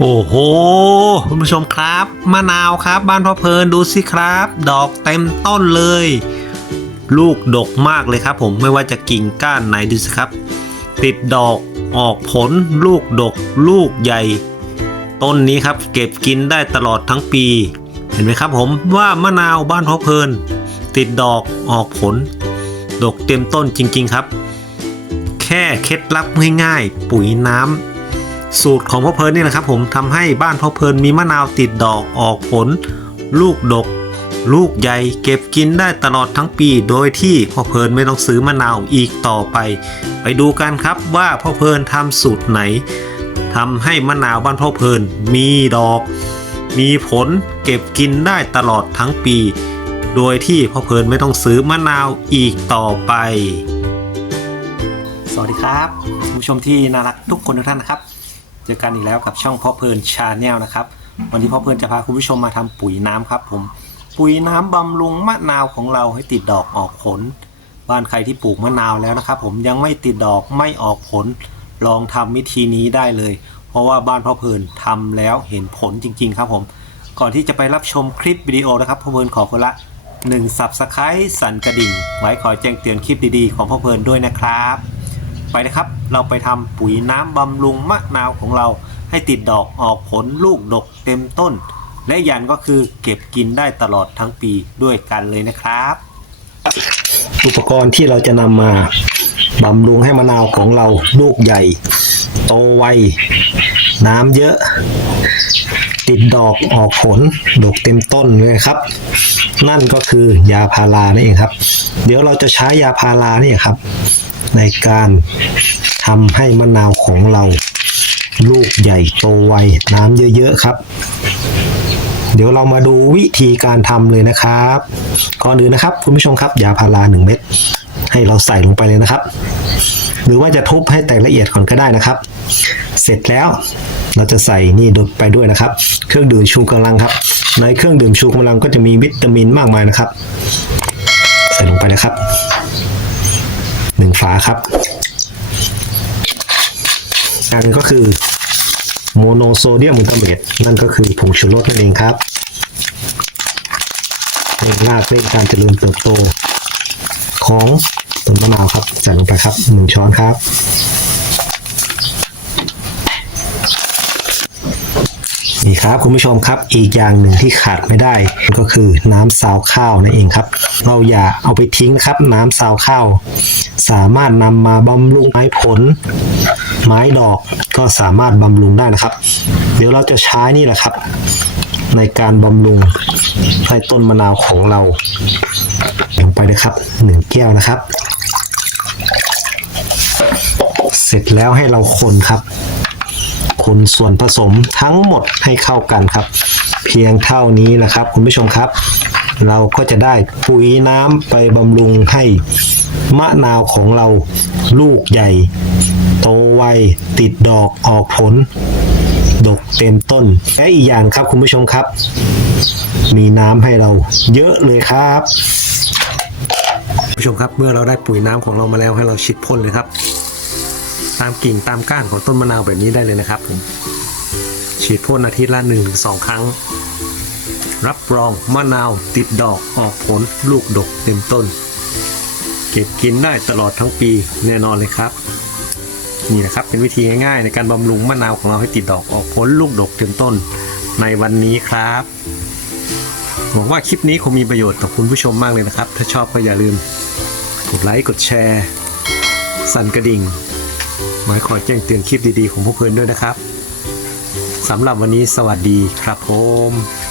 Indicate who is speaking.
Speaker 1: โอ้โห คุณผู้ชมครับมะนาวครับ บ้านพ่อเพลินดูสิครับ ดอกเต็มต้นเลย ลูกดกมากเลยครับผมไม่ว่าจะกิ่งก้านไหนดูสิครับ ติดดอกออกผลลูกดก ลูกใหญ่ ต้นนี้ครับเก็บกินได้ตลอดทั้งปี เห็นไหมครับผมว่ามะนาวบ้านพ่อเพลิน ติดดอกออกผล ดกเต็มต้นจริง ๆครับ แค่เคล็ดลับง่ายๆปุ๋ยน้ำ สูตรของพ่อเพลินนี่แหละครับผมทำให้บ้านพ่อเพลินมีมะนาวติดดอกออกผล ลูกดก ลูกใหญ่เก็บกินได้ตลอดทั้งปี โดยที่พ่อเพลินไม่ต้องซื้อมะนาวอีกต่อไป ไปดูกันครับว่าพ่อเพลินทำสูตรไหนทำให้มะนาวบ้านพ่อเพลินมีดอก มีผลเก็บกินได้ตลอดทั้งปี โดยที่พ่อเพลินไม่ต้องซื้อมะนาวอีกต่อไป สวัสดีครับผู้ชมที่น่ารักทุกคนทุกท่านนะครับ เจอกันอีกแล้วกับช่องพ่อเพลินชาแนลนะครับ วันนี้พ่อเพลินจะพาคุณผู้ชมมาทำปุ๋ยน้ำครับผม ปุ๋ยน้ำบำรุงมะนาวของเราให้ติดดอกออกผล บ้านใครที่ปลูกมะนาวแล้วนะครับ ผมยังไม่ติดดอกไม่ออกผล ลองทำวิธีนี้ได้เลย เพราะว่าบ้านพ่อเพลินทำแล้วเห็นผลจริง ๆ ครับผม ก่อนที่จะไปรับชมคลิปวิดีโอนะครับพ่อเพลินขอคนละ1 Subscribe สั่นกระดิ่ง ไว้คอยแจ้งเตือนคลิปดีๆ ของพ่อเพลินด้วยนะครับ ไปนะครับ เราไปทำปุ๋ยน้ำบำรุงมะนาวของเรา ให้ติดดอกออกผลลูกดกเต็มต้น และอย่างก็คือเก็บกินได้ตลอดทั้งปีด้วยกันเลยนะครับ อุปกรณ์ที่เราจะนำมาบำรุงให้มะนาวของเราลูกใหญ่ โตไว น้ำเยอะ ติดดอกออกผลดกเต็มต้นเลยครับ นั่นก็คือยาพารานั่นเองครับ เดี๋ยวเราจะใช้ยาพาราเนี่ยครับ ในการทำให้มะนาวของเราลูกใหญ่โตไวน้ำเยอะ ๆ ครับ เดี๋ยวเรามาดูวิธีการทำเลยนะครับ ก่อนอื่นนะครับ คุณผู้ชมครับ ยาพาราหนึ่งเม็ดให้เราใส่ลงไปเลยนะครับ หรือว่าจะทุบให้แตกละเอียดก่อนก็ได้นะครับ เสร็จแล้วเราจะใส่นี่ไปด้วยนะครับ เครื่องดื่มชูกำลังครับ ในเครื่องดื่มชูกำลังก็จะมีวิตามินมากมายนะครับ ใส่ลงไปนะครับหนึ่งฝาครับ อันก็คือโมโนโซเดียมกลูตาเมตนั่นก็คือผงชูรสนั่นเองครับเร่งรากเร่งการเจริญเติบโตของต้นมะนาวครับใส่ลงไปครับหนึ่งช้อนครับ นี่ครับคุณผู้ชมครับอีกอย่างหนึ่งที่ขาดไม่ได้ ก็คือน้ำซาวข้าวนั่นเองครับ เราอย่าเอาไปทิ้งนะครับ น้ำซาวข้าว สามารถนำมาบำรุงไม้ผล ไม้ดอกก็สามารถบำรุงได้นะครับ เดี๋ยวเราจะใช้นี่แหละครับ ในการบำรุงให้ต้นมะนาวของเราลงไปนะครับหนึ่งแก้วนะครับ เสร็จแล้วให้เราคนครับ คนส่วนผสมทั้งหมดให้เข้ากันครับ เพียงเท่านี้นะครับ คุณผู้ชมครับ เราก็จะได้ปุ๋ยน้ำไปบำรุงให้มะนาวของเราลูกใหญ่ โตไวติดดอกออกผล ดกเต็มต้นและอีกอย่างครับคุณผู้ชมครับ มีน้ำให้เราเยอะเลยครับผู้ชมครับเมื่อเราได้ปุ๋ยน้ำของเรามาแล้วให้เราฉีดพ่นเลยครับ ตามกิ่งตามก้านของต้นมะนาวแบบนี้ได้เลยนะครับผมฉีดพ่นอาทิตย์ละ1นถึงสครั้ง รับรองมะนาวติดดอกออกผลลูกดกเต็มต้น เก็บกินได้ตลอดทั้งปีแน่นอนเลยครับ นี่นะครับเป็นวิธีง่ายๆ ในการบำรุงมะนาวของเราให้ติดดอกออกผลลูกดกเต็มต้นในวันนี้ครับหวังว่าคลิปนี้คงมีประโยชน์กับคุณผู้ชมมากเลยนะครับ ถ้าชอบก็อย่าลืมกดไลค์กดแชร์ สั่นกระดิ่ง มายขอแจ้งเตือนคลิปดีๆ ของพวกเพื่อนด้วยนะครับสำหรับวันนี้สวัสดีครับผม